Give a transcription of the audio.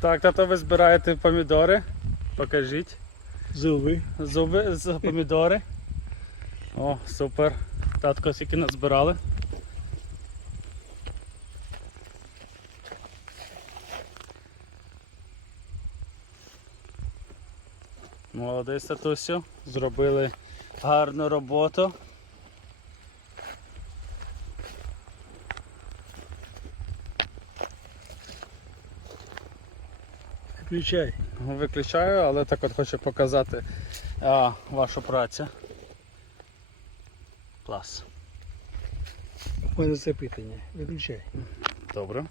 Так, тато ви збираєте помідори. Покажіть. Зуби. Зуби з помідори. О, супер. Татко скільки назбирали. Молодець, татусю. Зробили гарну роботу. Включай. Виключаю, але так от хочу показати а, вашу працю. Клас. У мене запитання. Виключай. Добре.